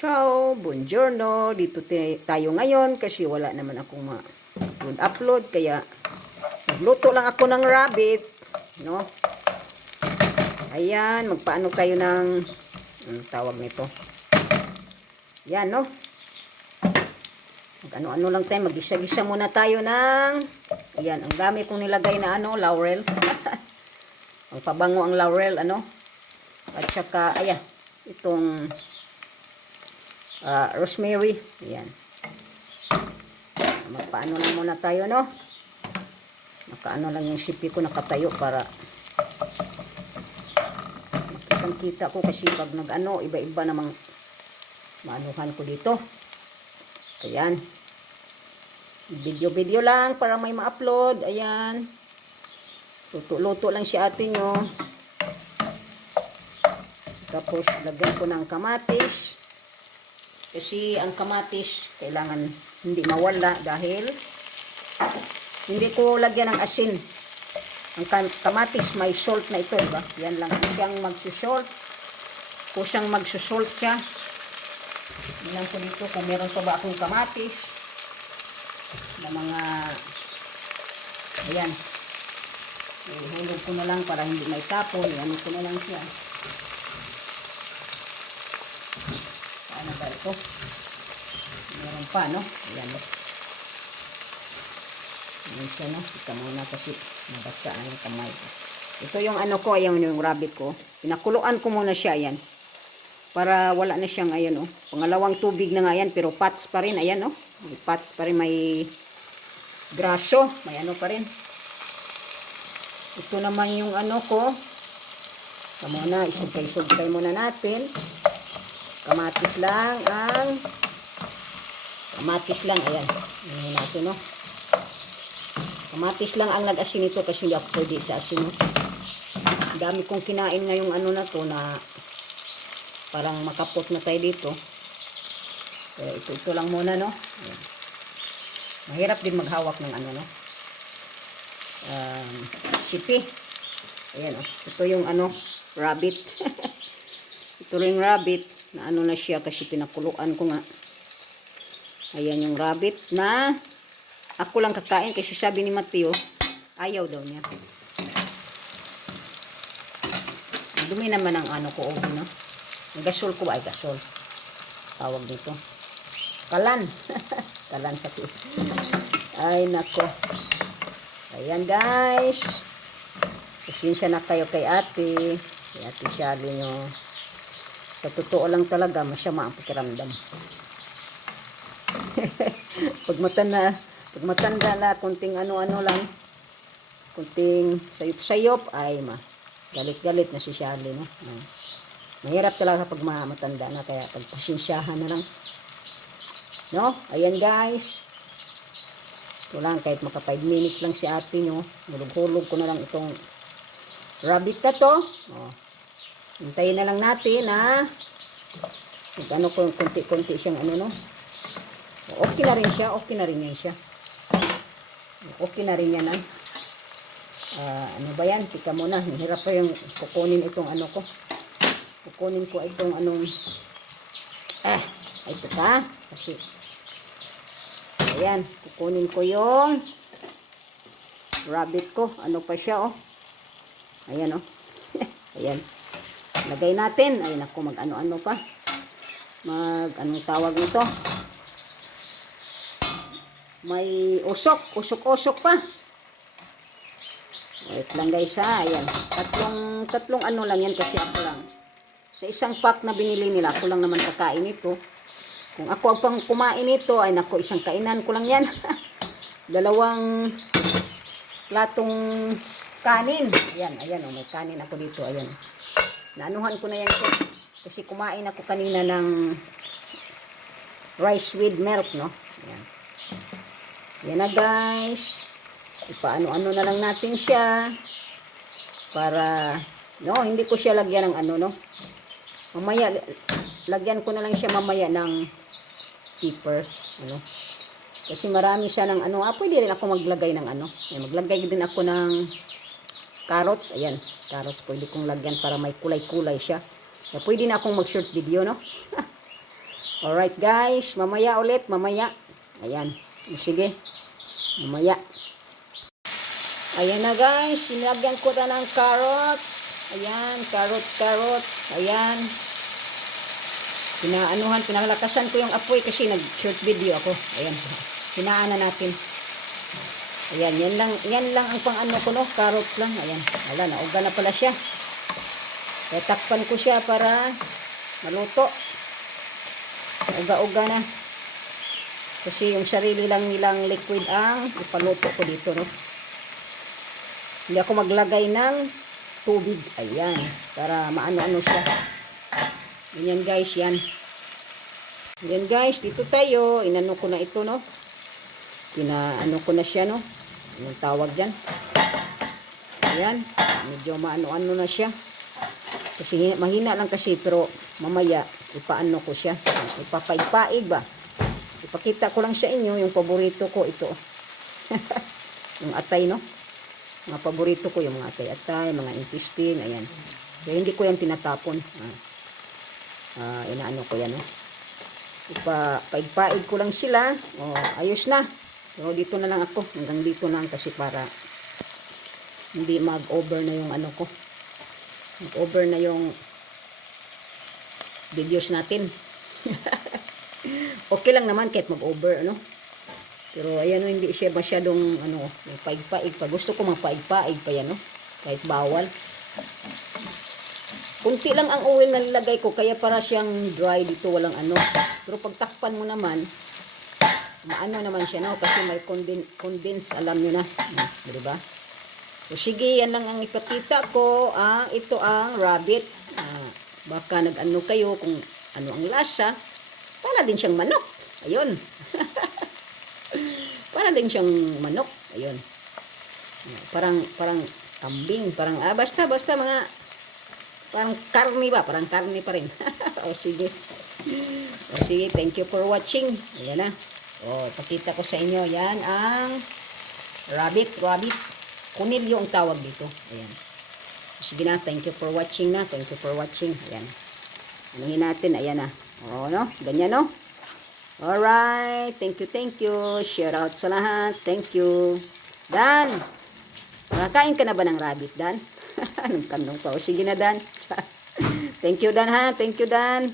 Ciao, buongiorno. Dito tayo ngayon kasi wala naman akong ma-upload. Kaya nagluto lang ako ng rabbit. No? Ayan, magpaano tayo ng tawag nito. Yan, no? Mag-ano-ano lang tayo. Mag-gisa-gisa muna tayo ng ayan, ang dami kong nilagay na laurel. Ang pabango ang laurel, At saka, ayan, itong rosemary. Ayan. Magpaano lang muna tayo, no? Nakaano lang yung sipi ko nakatayo para makitang-kita ko kasi pag nag-ano, iba-iba namang maanuhan ko dito. Ayan. Video-video lang para may ma-upload. Ayan. Luto-luto lang si ate nyo. Tapos, lagyan ko ng kamatis. Kasi ang kamatis, kailangan hindi mawala dahil hindi ko lagyan ng asin. Ang kamatis, may salt na ito, diba? Yan lang siyang magsusalt. Kung siyang magsusalt siya. Bilang ko dito kung meron pa ba akong kamatis na mga ayan. Ihulog ko na lang para hindi may tapon. Ano ko na lang siya. Ano ba ito? Meron pa, no? Ayan. Ayan siya, no? Ika muna kasi nabasaan yung kamay ko. Ito yung ano ko, ayan yung rabbit ko. Pinakuluan ko muna siya, ayan. Para wala na siyang, ayan, oh. Pangalawang tubig na nga yan, pero pots pa rin, ayan, oh. May pots pa rin, may graso. May ano pa rin. Ito naman yung ano ko. Ika muna, isugkay-sugkay muna natin. Kamatis lang ayan. Ayan natin, no? Kamatis lang ang nag-asin ito kasi hindi ako pwede sa asin, no? Dami kong kinain ngayong ano na to na parang makapot na tayo dito. Kaya ito lang muna, no? Ayan. Mahirap din maghawak ng ano, no? Sipi. Ayan, oh. Ito yung ano, rabbit. Ito ring rabbit. Na ano na siya kasi pinakuluan ko nga. Ayan yung rabbit na ako lang kakain kasi sabi ni Mateo ayaw daw niya. Dumi naman ang ano ko, okay, no? Ang gasol ko ba? Ay, gasol. Tawag dito. Kalan. Kalan sa tiyo. Ay, nako. Ayan, guys. Pasensya na kayo kay ate. Kay ate Shally nyo. Sa totoo lang talaga, masyama ang pakiramdam. pag matanda na, kunting ano-ano lang, kunting sayop-sayop, ay galit-galit na si Shally, no? Mahirap talaga pag matanda na, kaya pagpasensyahan na lang. No? Ayan, guys. Ito lang, kahit maka 5 minutes lang si ate nyo, hulog-hulog ko na lang itong rabbit na to. Oh. Hintayin na lang natin na ano kung konti-konti siyang ano, no? Okay na rin siya. Okay na rin yan siya. Okay na rin yan, ah. Ano ba yan? Tika muna. Hirap pa yung kukunin itong ano ko. Kukunin ko itong anong ito ka. Kasi ayan. Kukunin ko yung rabbit ko. Ano pa siya, oh. Ayan, oh. Ayan. Lagay natin. Ay, naku, mag-ano-ano pa. Anong tawag nito? May usok. Usok-usok pa. Wait lang, guys, ha. Ayan. Tatlong ano lang yan kasi ako lang. Sa isang pack na binili nila, ako lang naman kakain ito. Kung ako ang pang kumain ito, ay naku, isang kainan ko lang yan. 2 platong kanin. Ayan, oh, may kanin ako dito. Ayan. Naanuhan ko na yan ko. Kasi kumain ako kanina ng rice with milk, no? Ayan. Yan na, guys. Ipaano-ano na lang natin siya. Para, no, hindi ko siya lagyan ng ano, no? Mamaya, lagyan ko na lang siya mamaya ng pepper, ano? Kasi marami siya ng ano. Pwede rin ako maglagay ng ano. Ayan, maglagay din ako ng carrots. Ayan, carrots pwede kong lagyan para may kulay-kulay siya. Pwede na akong mag-short video, no? Alright guys, mamaya ulit, mamaya. Ayan, sige, mamaya. Ayan na guys, sinagyan ko na ng carrot. Ayan, carrots. Ayan. Pinalakasan ko yung apoy kasi nag-short video ako. Ayan, hinaan na natin. Ayan, yan lang ang pang-ano ko, no? Carrots lang. Ayan, wala, nauga na pala siya. Kaya takpan ko siya para maluto. Uga-uga na. Kasi yung sarili lang nilang liquid ang ipaluto ko dito, no? Hindi ako maglagay ng tubig. Ayan, para maano-ano siya. Ganyan guys, yan. Yan guys, dito tayo. Inano ko na ito, no? Pinaano ko na siya, no? Anong tawag dyan? Ayan. Medyo maano-ano na siya. Kasi mahina lang kasi, pero mamaya ipaano ko siya. Ipapaig-paig ba? Ipakita ko lang sa inyo yung paborito ko ito. Yung atay, no? Mga paborito ko yung mga atay-atay, mga intestine, ayan. Kaya hindi ko yan tinatapon. Inaano ko yan, no? Ipapaig-paig ko lang sila. Ayos na. Pero dito na lang ako. Hanggang dito lang kasi para hindi mag-over na yung ano ko. Mag-over na yung videos natin. Okay lang naman kahit mag-over, ano? Pero ayan, hindi siya masyadong ano, paig-paig pa. Gusto ko mapaig-paig pa yan, no? Kahit bawal. Kunti lang ang oil na nilagay ko, kaya para siyang dry dito, walang ano. Pero pag takpan mo naman, maano naman siya, no? Kasi may condense, alam nyo na. Diba? So, sige, yan lang ang ipakita ko. Ito ang rabbit. Baka nag-ano kayo kung ano ang lasa. Para din siyang manok. Ayun. Para din siyang manok. Ayun. Parang kambing. Basta mga parang karne ba? Parang karne pa rin. Sige. Sige, thank you for watching. Ayan na. Pakita ko sa inyo. Yan ang rabbit. Kunilyo ang tawag dito. Ayan. Sige na, thank you for watching na. Thank you for watching. Ayan. Anuhin natin. Ayan na. No? Ganyan, no? Alright. Thank you. Share out sa lahat. Thank you. Dan, nakakain ka na ba ng rabbit, Dan? Anong tanong pa? Sige na, Dan. Thank you, Dan, ha? Thank you, Dan.